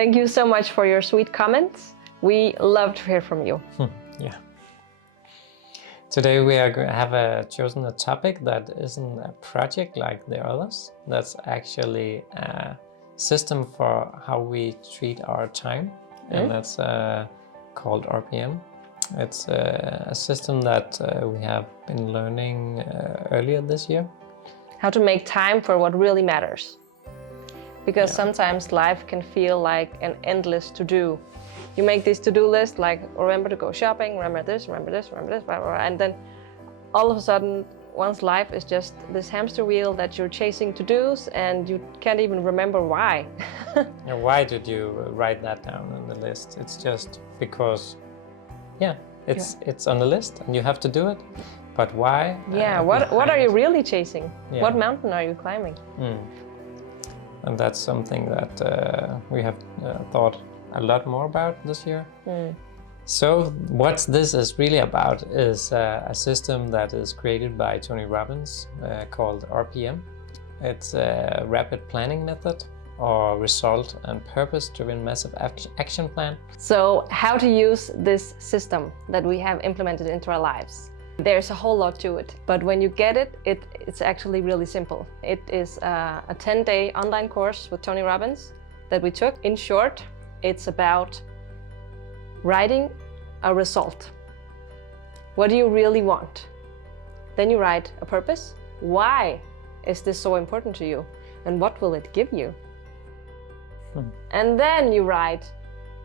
Thank you so much for your sweet comments. We love to hear from you. Yeah. Today we are chosen a topic that isn't a project like the others. That's actually a system for how we treat our time, and that's called RPM. It's a system that we have been learning earlier this year. How to make time for what really matters. Because sometimes life can feel like an endless to-do. You make this to-do list, like remember to go shopping, remember this, remember this, remember this, blah, blah, blah. And then all of a sudden, one's life is just this hamster wheel that you're chasing to-dos, and you can't even remember why. Why did you write that down on the list? It's just because, it's on the list and you have to do it. But why? Yeah, what are you really chasing? Yeah. What mountain are you climbing? And that's something that we have thought a lot more about this year. So what this is really about is a system that is created by Tony Robbins called RPM. It's a rapid planning method, or result and purpose-driven massive action plan. So how to use this system that we have implemented into our lives? There's a whole lot to it, but when you get it, it's actually really simple. It is a 10-day online course with Tony Robbins that we took. In short, it's about writing a result. What do you really want? Then you write a purpose. Why is this so important to you? And what will it give you? And then you write,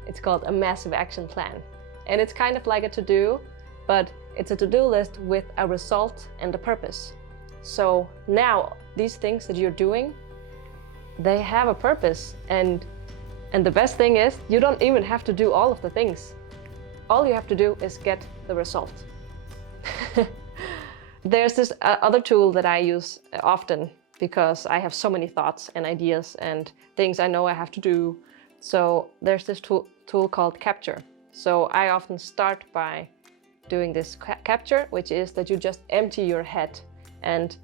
it's called a massive action plan. And it's kind of like a to-do, but it's a to-do list with a result and a purpose. So now these things that you're doing, they have a purpose. And the best thing is, you don't even have to do all of the things. All you have to do is get the result. There's this other tool that I use often because I have so many thoughts and ideas and things I know I have to do. So there's this tool called Capture. So I often start by doing this capture, which is that you just empty your head and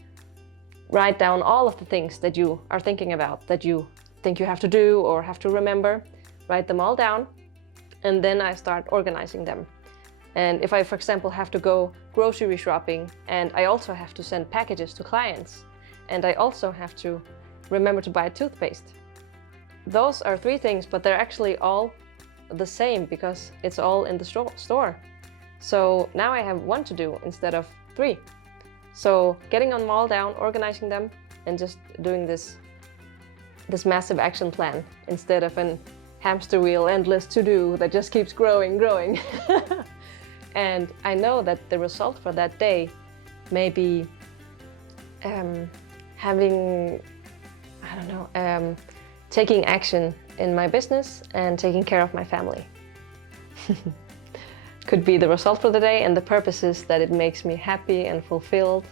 write down all of the things that you are thinking about, that you think you have to do or have to remember. Write them all down, and then I start organizing them. And if I, for example, have to go grocery shopping, and I also have to send packages to clients, and I also have to remember to buy toothpaste. Those are 3 things, but they're actually all the same because it's all in the store. So now I have 1 to do instead of 3. So getting them all down, organizing them, and just doing this massive action plan instead of an hamster wheel, endless to-do that just keeps growing. And I know that the result for that day may be taking action in my business and taking care of my family. Could be the result for the day, and the purpose is that it makes me happy and fulfilled,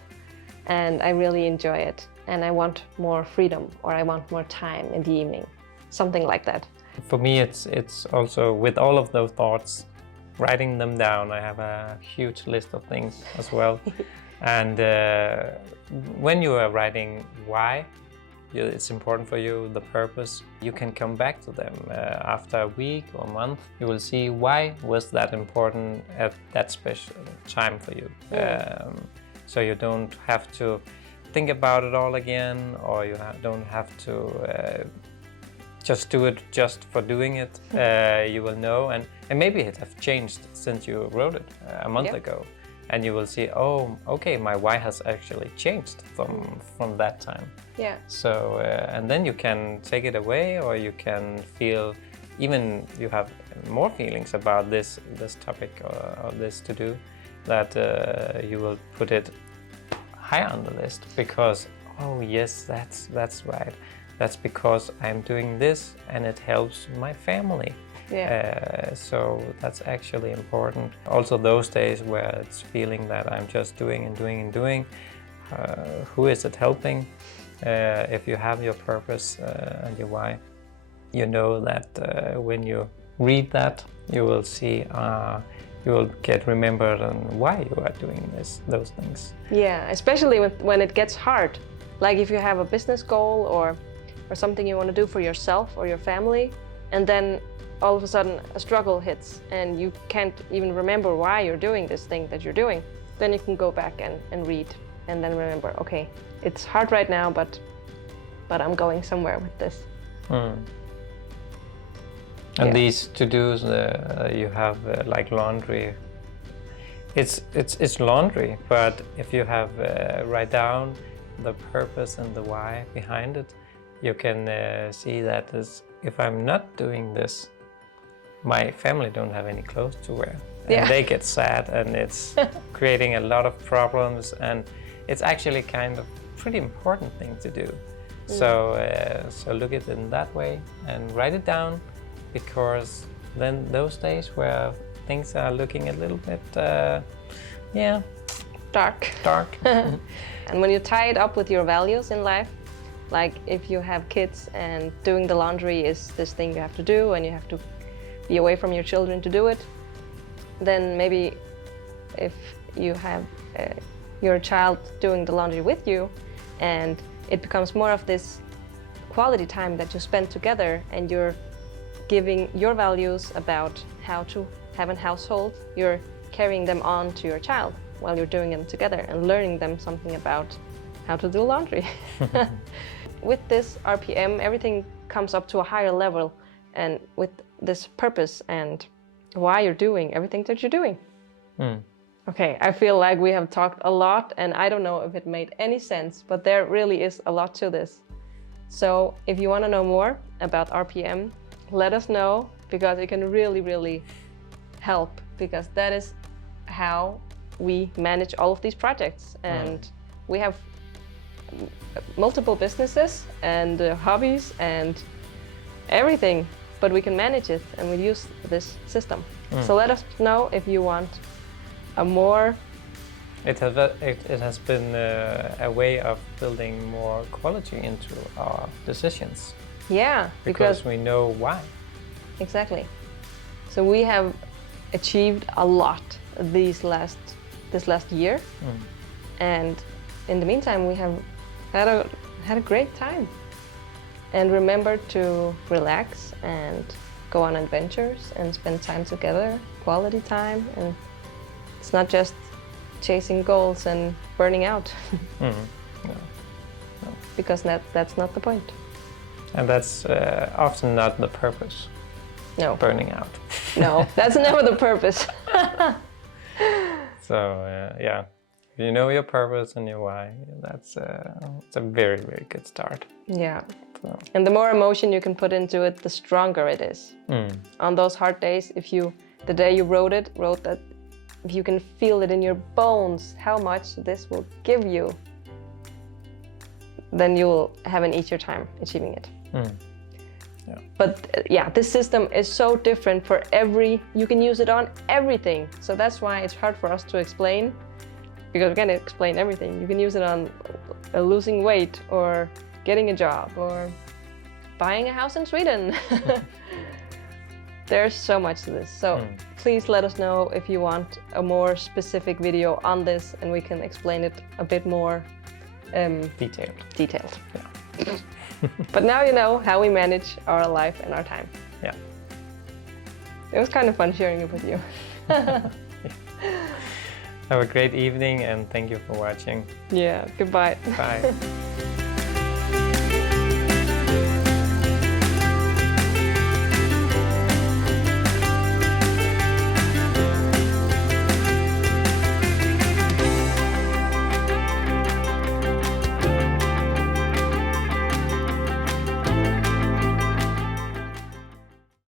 and I really enjoy it, and I want more freedom, or I want more time in the evening, something like that. For me, it's also with all of those thoughts, writing them down. I have a huge list of things as well. And when you are writing why it's important for you, the purpose, you can come back to them after a week or a month. You will see why was that important at that special time for you. So you don't have to think about it all again, or you don't have to just do it just for doing it. You will know, and maybe it has changed since you wrote it a month ago. And you will see, oh, okay, my why has actually changed from that time. Yeah. So, and then you can take it away, or you can feel, even you have more feelings about this topic or this to do, that you will put it higher on the list because, oh yes, that's right. That's because I'm doing this and it helps my family. Yeah. So that's actually important. Also those days where it's feeling that I'm just doing and doing and doing, who is it helping? If you have your purpose and your why, you know that when you read that, you will see, you will get remembered on why you are doing those things. Yeah, especially when it gets hard. Like if you have a business goal or something you want to do for yourself or your family, and then all of a sudden a struggle hits and you can't even remember why you're doing this thing that you're doing, then you can go back and read and then remember, okay, it's hard right now, but I'm going somewhere with this. And these to-dos you have like laundry. It's laundry, but if you have write down the purpose and the why behind it, you can see that if I'm not doing this, my family don't have any clothes to wear, and they get sad, and it's creating a lot of problems, and it's actually kind of pretty important thing to do. So look at it in that way and write it down, because then those days where things are looking a little bit, dark. And when you tie it up with your values in life, like if you have kids and doing the laundry is this thing you have to do and you have to be away from your children to do it, then maybe if you have your child doing the laundry with you, and it becomes more of this quality time that you spend together, and you're giving your values about how to have a household, you're carrying them on to your child while you're doing them together and learning them something about how to do laundry. With this RPM, everything comes up to a higher level, and with this purpose and why you're doing everything that you're doing. Okay, I feel like we have talked a lot, and I don't know if it made any sense, but there really is a lot to this. So if you want to know more about RPM, let us know, because it can really, really help, because that is how we manage all of these projects. And we have multiple businesses and hobbies and everything, but we can manage it, and we use this system. So let us know if you want a more... It has been a way of building more quality into our decisions. Yeah, because we know why. Exactly. So we have achieved a lot this last year, and in the meantime we have had a great time. And remember to relax and go on adventures and spend time together, quality time, and it's not just chasing goals and burning out. No. Because that's not the point. And that's often not the purpose. No. Burning out. No, that's never the purpose. So if you know your purpose and your why, it's a very, very good start. Yeah. So. And the more emotion you can put into it, the stronger it is. On those hard days, the day you wrote that, if you can feel it in your bones, how much this will give you, then you'll have an easier time achieving it. But this system is so different for you can use it on everything. So that's why it's hard for us to explain, because we can't explain everything. You can use it on losing weight, or getting a job, or buying a house in Sweden. There's so much to this. So please let us know if you want a more specific video on this, and we can explain it a bit more detailed. Yeah. But now you know how we manage our life and our time. Yeah. It was kind of fun sharing it with you. Have a great evening, and thank you for watching. Yeah, goodbye. Bye.